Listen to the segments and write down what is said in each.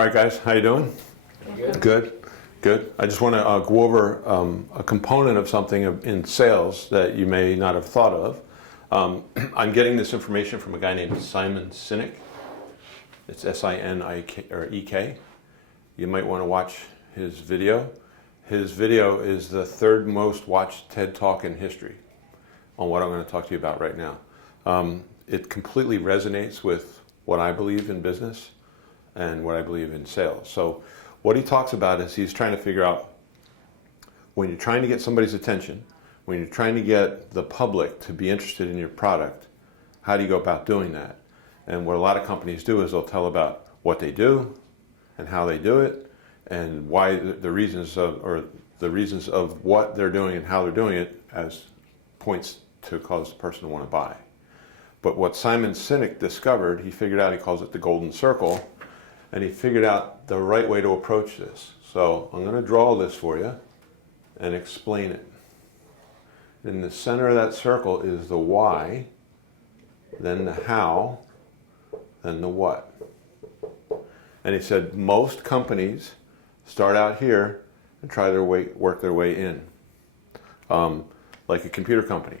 All right, guys, how you doing? Good. Good, good. I just want to go over a component of something in sales that you may not have thought of. I'm getting this information from a guy named Sinek. It's S-I-N-I-K or E-K. You might want to watch his video. His video is the third most watched TED Talk in history on what I'm going to talk to you about right now. It completely resonates with what I believe in business and what I believe in sales. So what he talks about is he's trying to figure out when you're trying to get somebody's attention, when you're trying to get the public to be interested in your product, how do you go about doing that? And what a lot of companies do is they'll tell about what they do and how they do it and why the reasons of what they're doing and how they're doing it as points to cause the person to want to buy. But what Simon Sinek discovered, he figured out, he calls it the golden circle, and he figured out the right way to approach this. So I'm going to draw this for you and explain it. In the center of that circle is the why, then the how, then the what. And he said most companies start out here and try to work their way in. Like a computer company.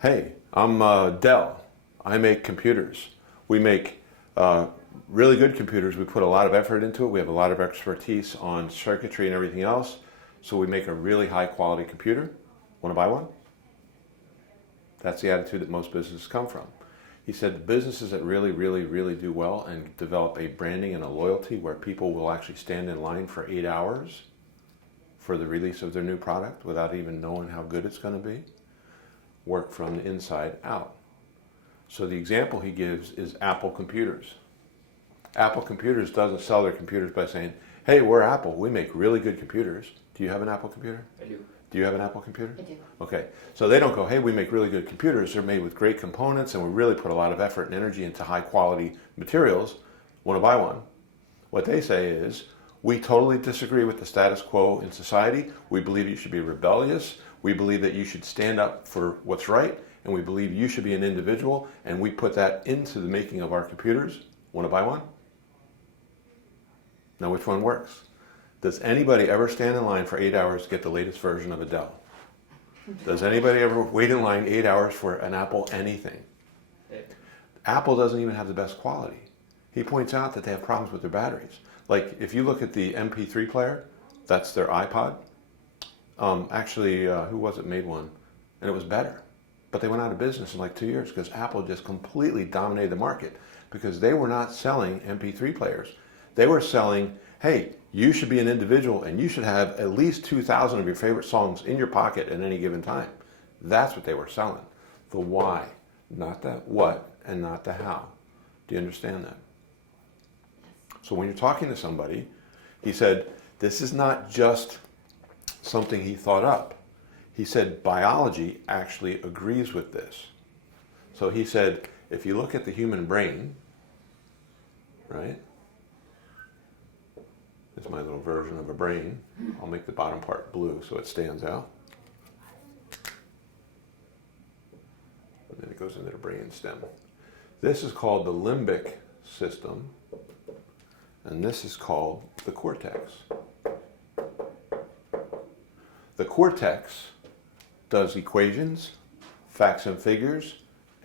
Hey, I'm Dell. I make computers. We make really good computers. We put a lot of effort into it. We have a lot of expertise on circuitry and everything else. So we make a really high quality computer. Want to buy one? That's the attitude that most businesses come from. He said the businesses that really, really, really do well and develop a branding and a loyalty where people will actually stand in line for 8 hours for the release of their new product without even knowing how good it's going to be, work from the inside out. So the example he gives is Apple Computers. Apple Computers doesn't sell their computers by saying, hey, we're Apple, we make really good computers. Do you have an Apple computer? I do. Do you have an Apple computer? I do. Okay, so they don't go, hey, we make really good computers. They're made with great components and we really put a lot of effort and energy into high quality materials. Want to buy one? What they say is, we totally disagree with the status quo in society. We believe you should be rebellious. We believe that you should stand up for what's right. And we believe you should be an individual. And we put that into the making of our computers. Want to buy one? Now, which one works? Does anybody ever stand in line for 8 hours to get the latest version of a Dell? Does anybody ever wait in line 8 hours for an Apple anything? Yeah. Apple doesn't even have the best quality. He points out that they have problems with their batteries. Like if you look at the MP3 player, that's their iPod. Who was it made one? And it was better. But they went out of business in like 2 years because Apple just completely dominated the market because they were not selling MP3 players. They were selling, hey, you should be an individual and you should have at least 2,000 of your favorite songs in your pocket at any given time. That's what they were selling. The why, not the what and not the how. Do you understand that? So when you're talking to somebody, he said, this is not just something he thought up. He said biology actually agrees with this. So he said, if you look at the human brain, right? It's my little version of a brain. I'll make the bottom part blue so it stands out. And then it goes into the brain stem. This is called the limbic system, and this is called the cortex. The cortex does equations, facts and figures,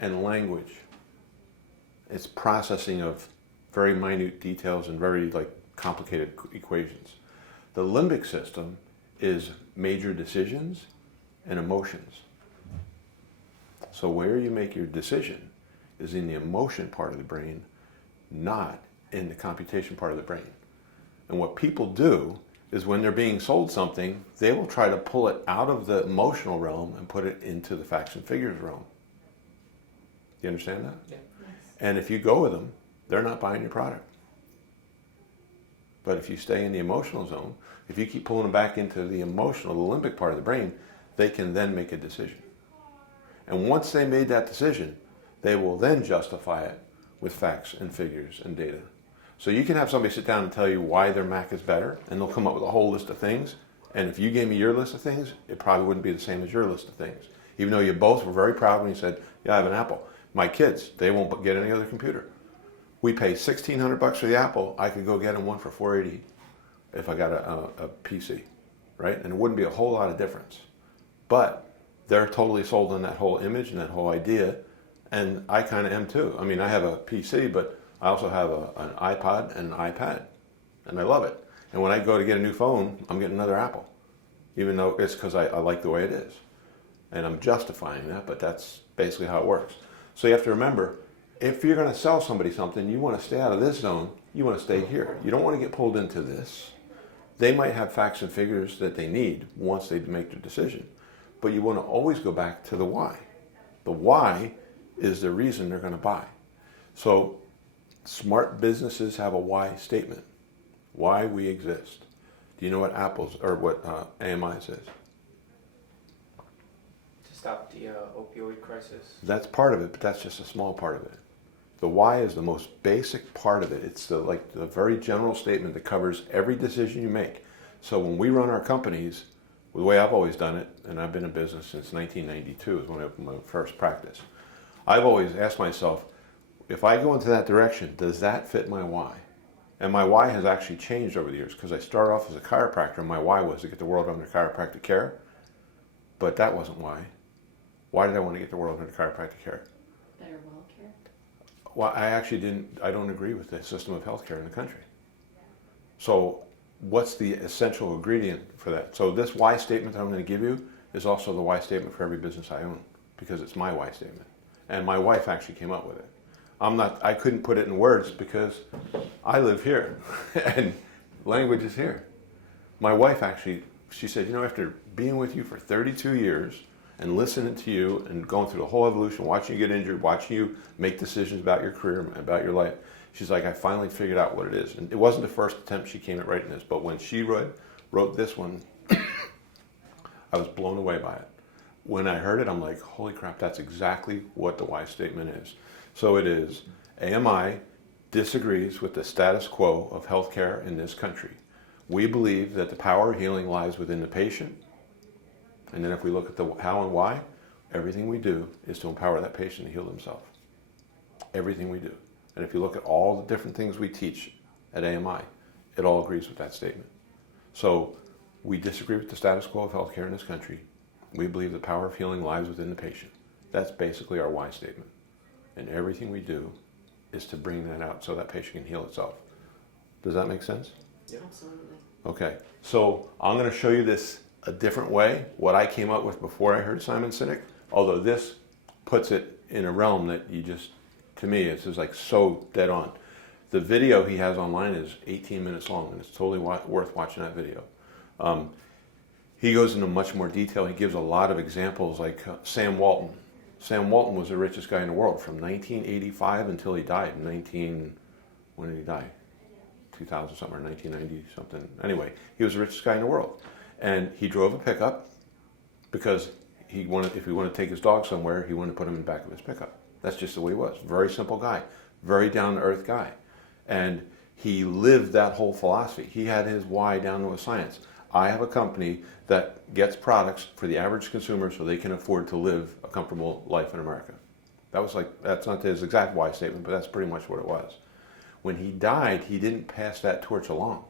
and language. It's processing of very minute details and very complicated equations. The limbic system is major decisions and emotions. So where you make your decision is in the emotion part of the brain, not in the computation part of the brain. And what people do is when they're being sold something, they will try to pull it out of the emotional realm and put it into the facts and figures realm. Do you understand that? Yeah. And if you go with them, they're not buying your product. But if you stay in the emotional zone, if you keep pulling them back into the emotional, the limbic part of the brain, they can then make a decision. And once they made that decision, they will then justify it with facts and figures and data. So you can have somebody sit down and tell you why their Mac is better, and they'll come up with a whole list of things. And if you gave me your list of things, it probably wouldn't be the same as your list of things. Even though you both were very proud when you said, yeah, I have an Apple. My kids, they won't get any other computer. we pay $1,600 for the Apple. I could go get them one for $480 if I got a PC, right? And it wouldn't be a whole lot of difference. But they're totally sold on that whole image and that whole idea, and I kind of am too. I mean, I have a PC, but I also have an iPod and an iPad, and I love it. And when I go to get a new phone, I'm getting another Apple, even though it's because I like the way it is. And I'm justifying that, but that's basically how it works. So you have to remember, if you're going to sell somebody something, you want to stay out of this zone, you want to stay here. You don't want to get pulled into this. They might have facts and figures that they need once they make their decision. But you want to always go back to the why. The why is the reason they're going to buy. So smart businesses have a why statement. Why we exist. Do you know what AMI's is? To stop the opioid crisis. That's part of it, but that's just a small part of it. The why is the most basic part of it. It's the very general statement that covers every decision you make. So when we run our companies, the way I've always done it, and I've been in business since 1992 is when I opened my first practice, I've always asked myself, if I go into that direction, does that fit my why? And my why has actually changed over the years, because I started off as a chiropractor, and my why was to get the world under chiropractic care, but that wasn't why. Why did I want to get the world under chiropractic care? Better well care? Well, I don't agree with the system of healthcare in the country. So what's the essential ingredient for that? So this why statement that I'm going to give you is also the why statement for every business I own, because it's my why statement. And my wife actually came up with it. I couldn't put it in words because I live here and language is here. My wife actually, she said, after being with you for 32 years and listening to you and going through the whole evolution, watching you get injured, watching you make decisions about your career, about your life, she's like, I finally figured out what it is. And it wasn't the first attempt she came at writing this, but when she wrote this one, I was blown away by it. When I heard it, I'm like, holy crap, that's exactly what the why statement is. So it is, AMI disagrees with the status quo of healthcare in this country. We believe that the power of healing lies within the patient. And then if we look at the how and why, everything we do is to empower that patient to heal themselves. Everything we do. And if you look at all the different things we teach at AMI, it all agrees with that statement. So we disagree with the status quo of healthcare in this country. We believe the power of healing lies within the patient. That's basically our why statement. And everything we do is to bring that out so that patient can heal itself. Does that make sense? Yeah. Absolutely. Okay, so I'm going to show you this a different way, what I came up with before I heard Simon Sinek, although this puts it in a realm that to me, it's just like so dead on. The video he has online is 18 minutes long, and it's totally worth watching that video. He goes into much more detail. He gives a lot of examples, like Sam Walton. Sam Walton was the richest guy in the world from 1985 until he died when did he die? 2000 something or 1990 something. Anyway, he was the richest guy in the world. And he drove a pickup because if he wanted to take his dog somewhere, he wanted to put him in the back of his pickup. That's just the way he was. Very simple guy, very down-to-earth guy. And he lived that whole philosophy. He had his why down to a science. I have a company that gets products for the average consumer so they can afford to live a comfortable life in America. That's not his exact why statement, but that's pretty much what it was. When he died, he didn't pass that torch along.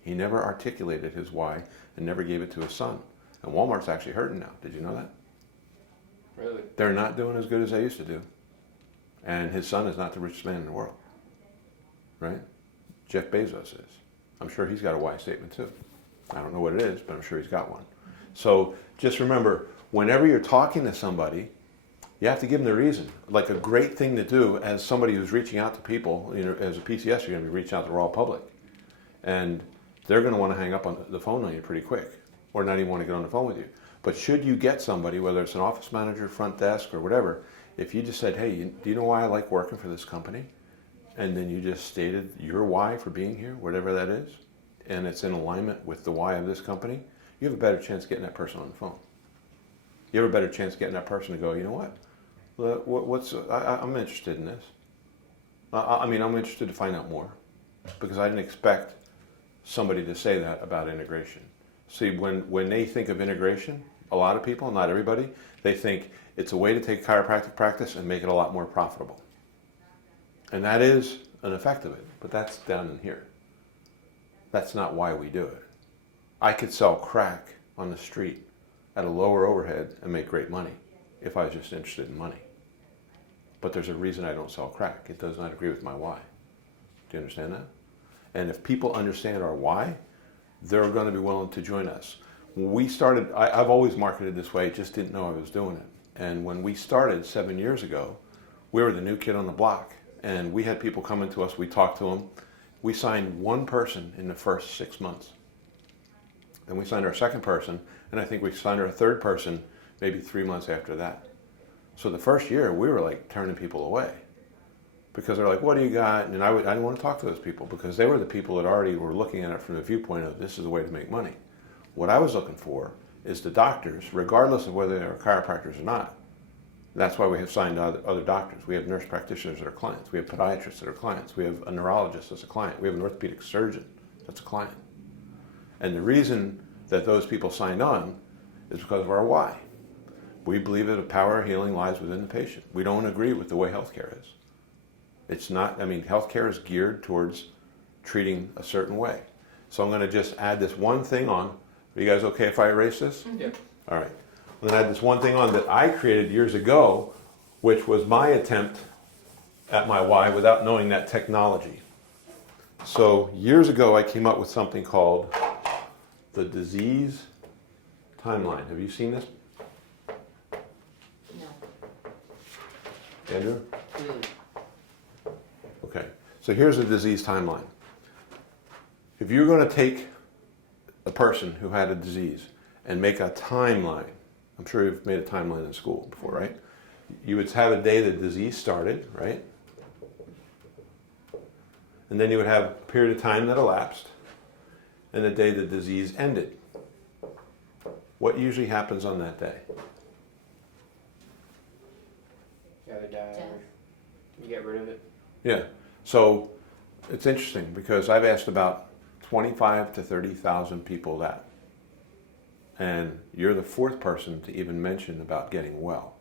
He never articulated his why and never gave it to his son. And Walmart's actually hurting now. Did you know that? Really? They're not doing as good as they used to do. And his son is not the richest man in the world. Right? Jeff Bezos is. I'm sure he's got a why statement too. I don't know what it is, but I'm sure he's got one. So just remember, whenever you're talking to somebody, you have to give them the reason. Like a great thing to do as somebody who's reaching out to people, as a PCS, you're going to be reaching out to the raw public. And they're going to want to hang up on the phone on you pretty quick, or not even want to get on the phone with you. But should you get somebody, whether it's an office manager, front desk, or whatever, if you just said, hey, do you know why I like working for this company? And then you just stated your why for being here, whatever that is, and it's in alignment with the why of this company, you have a better chance of getting that person on the phone. You have a better chance of getting that person to go, you know what? I'm interested in this. I'm interested to find out more, because I didn't expect somebody to say that about integration. See, when they think of integration, a lot of people, not everybody, they think it's a way to take chiropractic practice and make it a lot more profitable. And that is an effect of it, but that's down in here. That's not why we do it. I could sell crack on the street at a lower overhead and make great money if I was just interested in money. But there's a reason I don't sell crack. It does not agree with my why. Do you understand that? And if people understand our why, they're going to be willing to join us. When we started, I've always marketed this way, just didn't know I was doing it. And when we started 7 years ago, we were the new kid on the block. And we had people coming to us, we talked to them. We signed one person in the first 6 months. Then we signed our second person, and I think we signed our third person maybe 3 months after that. So the first year, we were like turning people away. Because they're like, what do you got? And I didn't want to talk to those people because they were the people that already were looking at it from the viewpoint of this is a way to make money. What I was looking for is the doctors, regardless of whether they're chiropractors or not. That's why we have signed other doctors. We have nurse practitioners that are clients. We have podiatrists that are clients. We have a neurologist that's a client. We have an orthopedic surgeon that's a client. And the reason that those people signed on is because of our why. We believe that the power of healing lies within the patient. We don't agree with the way healthcare is. It's not, healthcare is geared towards treating a certain way. So I'm going to just add this one thing on. Are you guys okay if I erase this? Yeah. All right. I'm going to add this one thing on that I created years ago, which was my attempt at my why without knowing that technology. So years ago, I came up with something called the disease timeline. Have you seen this? No. Andrew? Okay, so here's a disease timeline. If you're going to take a person who had a disease and make a timeline, I'm sure you've made a timeline in school before, right? You would have a day the disease started, right? And then you would have a period of time that elapsed, and the day the disease ended. What usually happens on that day? You either die Death. or you get rid of it. Yeah, so it's interesting because I've asked about 25 to 30,000 people that. And you're the fourth person to even mention about getting well.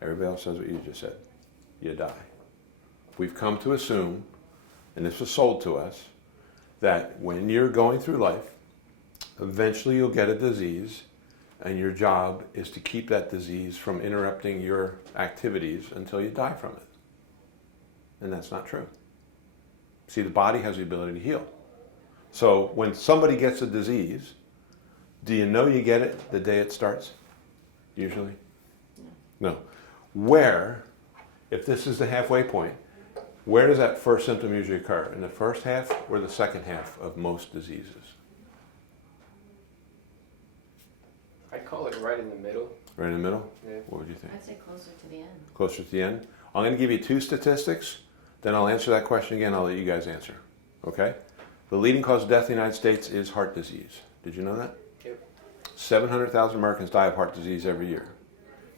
Everybody else says what you just said. You die. We've come to assume, and this was sold to us, that when you're going through life, eventually you'll get a disease, and your job is to keep that disease from interrupting your activities until you die from it. And that's not true. See, the body has the ability to heal. So when somebody gets a disease, do you know you get it the day it starts? Usually? No. Where, if this is the halfway point, where does that first symptom usually occur? In the first half or the second half of most diseases? I'd call it right in the middle. Right in the middle? Yeah. What would you think? I'd say closer to the end. Closer to the end? I'm going to give you two statistics, then I'll answer that question again. I'll let you guys answer. Okay? The leading cause of death in the United States is heart disease. Did you know that? Yep. 700,000 Americans die of heart disease every year.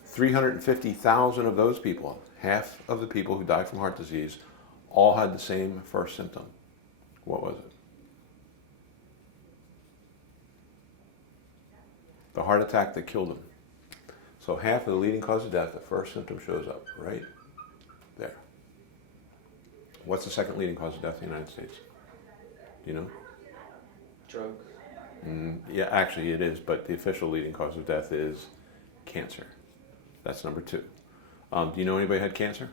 350,000 of those people, half of the people who die from heart disease, all had the same first symptom. What was it? The heart attack that killed them. So half of the leading cause of death, the first symptom shows up right there. What's the second leading cause of death in the United States? Do you know? Drugs. Yeah, actually it is, but the official leading cause of death is cancer. That's number 2. Do you know anybody had cancer?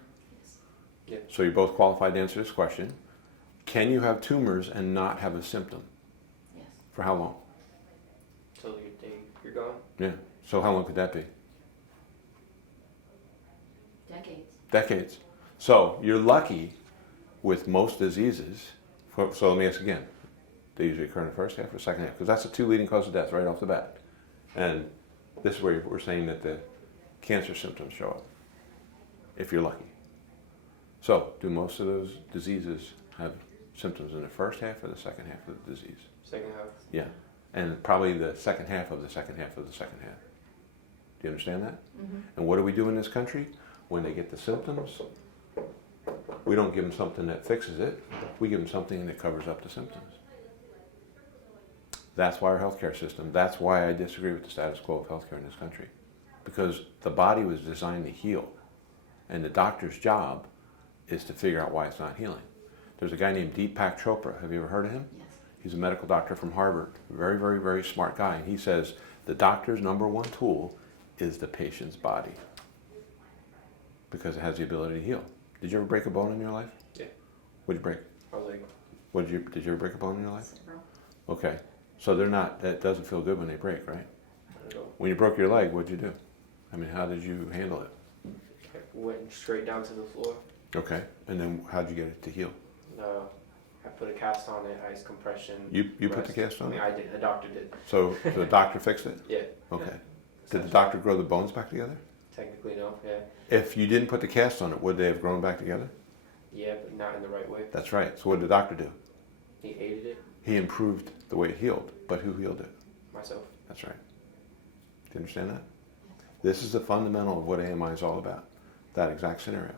Yeah. So you're both qualified to answer this question. Can you have tumors and not have a symptom? Yes. For how long? Till you're gone. Yeah. So how long could that be? Decades. Decades. So you're lucky with most diseases. So let me ask again. They usually occur in the first half or second half, because that's the 2 leading causes of death right off the bat. And this is where we're saying that the cancer symptoms show up, if you're lucky. So do most of those diseases have symptoms in the first half or the second half of the disease? Second half. Yeah. And probably the second half of the second half of the second half. Do you understand that? Mm-hmm. And what do we do in this country? When they get the symptoms, we don't give them something that fixes it. We give them something that covers up the symptoms. That's why our healthcare system, that's why I disagree with the status quo of healthcare in this country. Because the body was designed to heal. And the doctor's job is to figure out why it's not healing. There's a guy named Deepak Chopra. Have you ever heard of him? Yes. He's a medical doctor from Harvard. Very, very, very smart guy. And he says the doctor's number one tool is the patient's body because it has the ability to heal. Did you ever break a bone in your life? Yeah. What'd you break? My leg. Did you ever break a bone in your life? Several. Okay. So that doesn't feel good when they break, right? I don't know. When you broke your leg, what'd you do? I mean, how did you handle it? I went straight down to the floor. Okay. And then how'd you get it to heal? I put a cast on it, ice compression. You put the rest. cast on I mean, it? I did. The doctor did. So the doctor fixed it? Yeah. Okay. Yeah. Did the doctor grow the bones back together? Technically, no. Yeah. If you didn't put the cast on it, would they have grown back together? Yeah, but not in the right way. That's right. So what did the doctor do? He aided it. He improved the way it healed. But who healed it? Myself. That's right. Do you understand that? This is the fundamental of what AMI is all about. That exact scenario.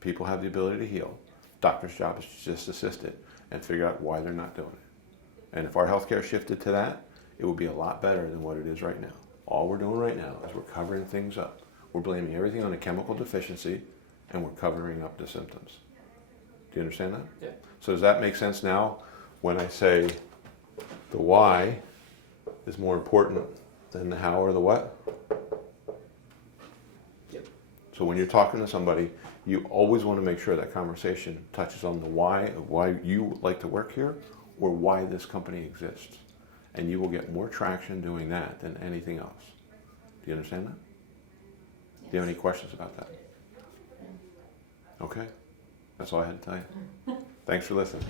People have the ability to heal. Doctor's job is to just assist it and figure out why they're not doing it. And if our healthcare shifted to that, it would be a lot better than what it is right now. All we're doing right now is we're covering things up. We're blaming everything on a chemical deficiency and we're covering up the symptoms. Do you understand that? Yeah. So does that make sense now when I say the why is more important than the how or the what? Yep. So when you're talking to somebody, you always want to make sure that conversation touches on the why of why you like to work here or why this company exists. And you will get more traction doing that than anything else. Do you understand that? Do you have any questions about that? Okay. That's all I had to tell you. Thanks for listening.